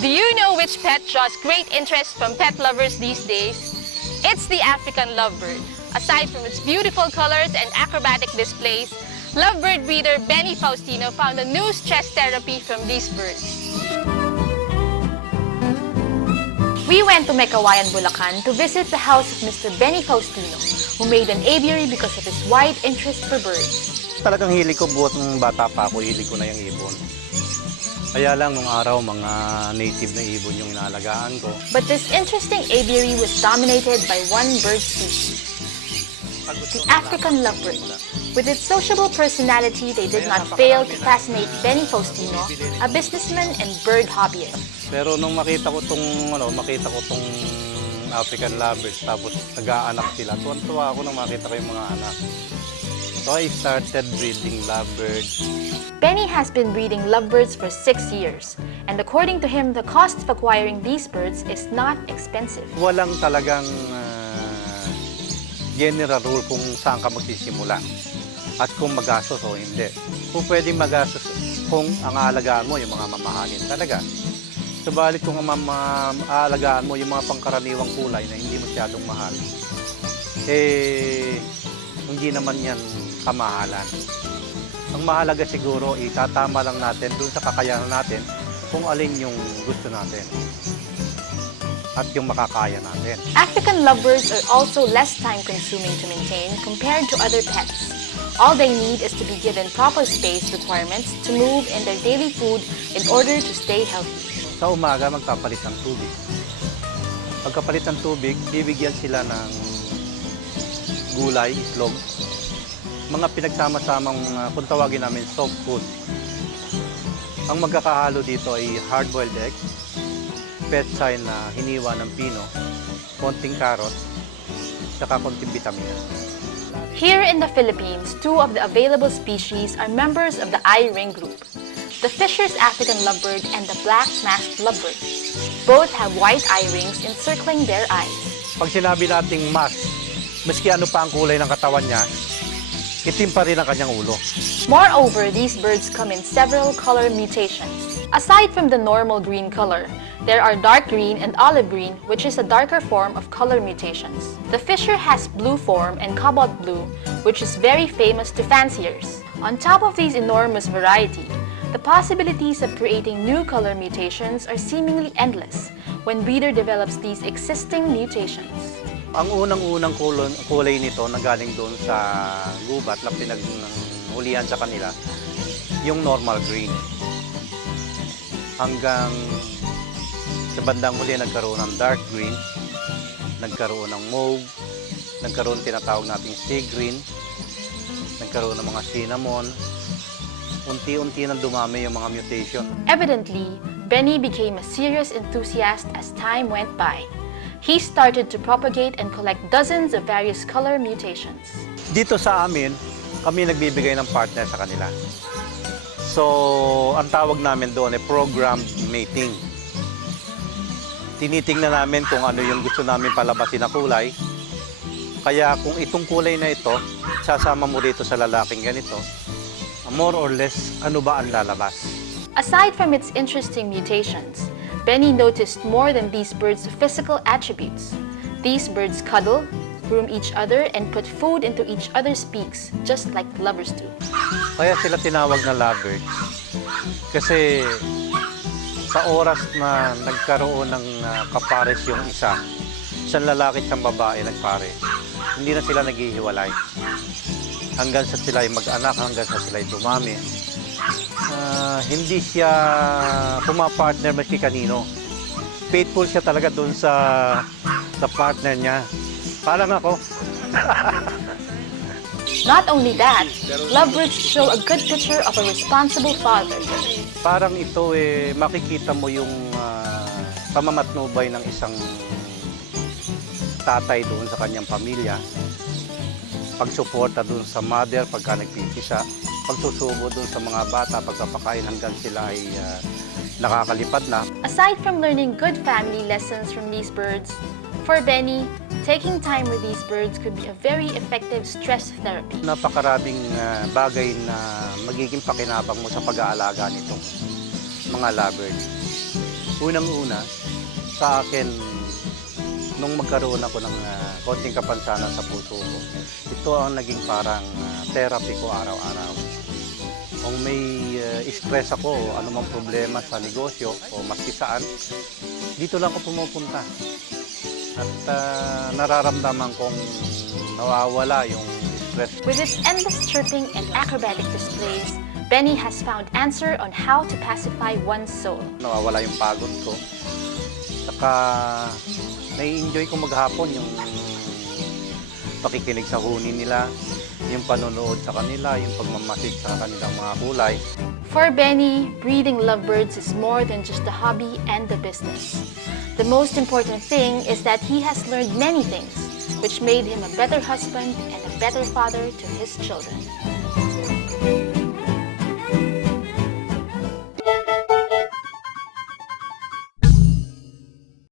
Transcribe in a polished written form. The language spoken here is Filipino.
Do you know which pet draws great interest from pet lovers these days? It's the African lovebird. Aside from its beautiful colors and acrobatic displays, lovebird breeder Benny Faustino found a new stress therapy from these birds. We went to Mekawayan, Bulacan to visit the house of Mr. Benny Faustino, who made an aviary because of his wide interest for birds. Talagang hili ko buhat ng bata pa ako, hili ko na yung ibon. Kaya lang nung araw, mga native na ibon yung inaalagaan ko. But this interesting aviary was dominated by one bird species, the African lovebird. With its sociable personality, they did not fail to fascinate Benny Faustino, a businessman and bird hobbyist. Pero nung makita ko tong African lovebird, tapos nag-aanak sila, tuwan-tuwa ako nung makita ko yung mga anak. So I started breeding lovebirds. Benny has been breeding lovebirds for 6 years, and according to him, the cost of acquiring these birds is not expensive. Walang talagang general rule kung saan ka magsisimula at kung magastos o hindi. Kung pwedeng magastos kung ang aalagaan mo yung mga mamahalin talaga. Subalit kung aalagaan mo yung mga pangkaraniwang kulay na hindi masyadong mahal, hindi naman yan kamahalan. Ang mahalaga siguro, itatama lang natin dun sa kakayahan natin kung alin yung gusto natin at yung makakaya natin. African lovebirds are also less time-consuming to maintain compared to other pets. All they need is to be given proper space requirements to move in their daily food in order to stay healthy. Sa umaga, magpapalit ng tubig. Pagkapalit ng tubig, bibigyan sila ng gulay, itlog, mga pinagsama-samang kung tawagin namin soft food. Ang magkakahalo dito ay hard-boiled egg, petsay na hiniwa ng pino, konting carrot, saka konting vitamina. Here in the Philippines, 2 of the available species are members of the eye ring group, the Fisher's African lovebird and the black masked lovebird. Both have white eye rings encircling their eyes. Pag sinabi nating mask, maski ano pa ang kulay ng katawan niya, itim pa rin ang kanyang ulo. Moreover, these birds come in several color mutations. Aside from the normal green color, there are dark green and olive green, which is a darker form of color mutations. The Fisher has blue form and cobalt blue, which is very famous to fanciers. On top of these enormous variety, the possibilities of creating new color mutations are seemingly endless when breeder develops these existing mutations. Ang unang-unang kulay nito na galing doon sa gubat na pinaghulihan sa kanila, yung normal green. Hanggang sa bandang huli nagkaroon ng dark green, nagkaroon ng mauve, nagkaroon tinatawag nating sea green, nagkaroon ng mga cinnamon. Unti-unti nang dumami yung mga mutation. Evidently, Benny became a serious enthusiast as time went by. He started to propagate and collect dozens of various color mutations. Dito sa amin, kami nagbibigay ng partner sa kanila. So, ang tawag namin doon ay programmed mating. Tinitingnan namin kung ano yung gusto namin palabasin na kulay. Kaya kung itong kulay na ito, sasama mo dito sa lalaking ganito, more or less, ano ba ang lalabas? Aside from its interesting mutations, Benny noticed more than these birds' physical attributes. These birds cuddle, groom each other, and put food into each other's beaks, just like lovers do. Kaya sila tinawag na lovebirds. Kasi sa oras na nagkaroon ng kapares yung isa, isang lalaki at isang babae nagpare, hindi na sila naghihiwalay. Hanggang sa sila ay mag-anak, hanggang sa sila ay dumami. Hindi siya pumapartner maski kanino. Faithful siya talaga doon sa partner niya. Parang ako. Not only that, lovebirds show a good picture of a responsible father. Parang ito makikita mo yung pamamatnubay ng isang tatay doon sa kanyang pamilya. Pagsuporta doon sa mother pagka nagpipisa. Pagsusubo doon sa mga bata pagkapakain hanggang sila ay nakakalipad na. Aside from learning good family lessons from these birds, for Benny, taking time with these birds could be a very effective stress therapy. Napakaraming bagay na magiging pakinabang mo sa pag-aalaga nitong mga lovebirds. Unang-una, sa akin, nung magkaroon ako ng konting kapansanan sa puso ko, ito ang naging parang therapy ko araw-araw. Kung may stress ako o anumang problema sa negosyo o maski saan, dito lang ako pumupunta. At nararamdaman kong nawawala yung stress. With its endless chirping and acrobatic displays, Benny has found answer on how to pacify one's soul. Nawawala yung pagod ko. Saka nai-enjoy ko maghapon yung pakikinig sa huni nila, yung panonood sa kanila, yung pagmamasid sa kanilang mga kulay. For Benny, breeding lovebirds is more than just a hobby and a business. The most important thing is that he has learned many things, which made him a better husband and a better father to his children.